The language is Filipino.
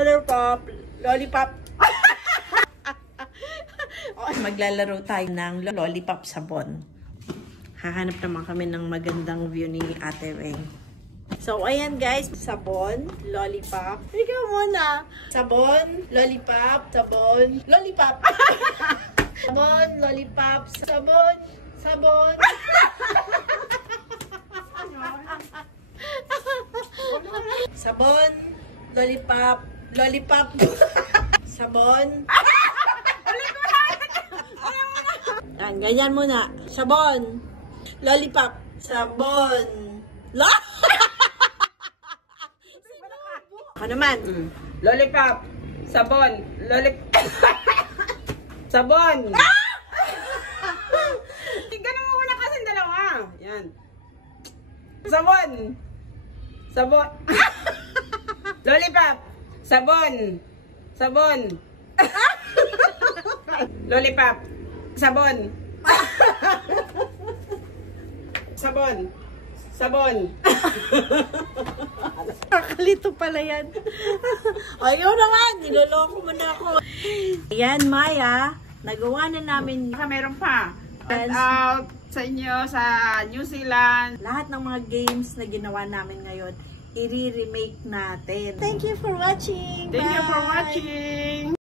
Lollipop. Lollipop. Maglalaro tayo ng lollipop sabon. Hahanap naman kami ng magandang view ni Ate Weng. So, ayan guys. Sabon, lollipop. Ikaw muna. Sabon, lollipop, sabon, lollipop. Sabon, lollipop, sabon, sabon. Sabon, lollipop, lollipop. Sabon. Yan, ganyan muna. Sabon, lollipop, sabon. Ako naman. Lollipop, sabon, lollipop. Sabon. Ganun mo muna kasi dalawa. Yan. Sabon. Sabon. Lollipop. Sabon. Sabon. Lollipop. Sabon. Sabon. Sabon. Kakalito pala yan. Ayaw naman. Niloloko mo na ako. Ayan, Maya. Nagawa na namin. Meron pa. Shout out sa inyo sa New Zealand. Lahat ng mga games na ginawa namin ngayon, i-remake natin. Thank you for watching. Thank you for watching.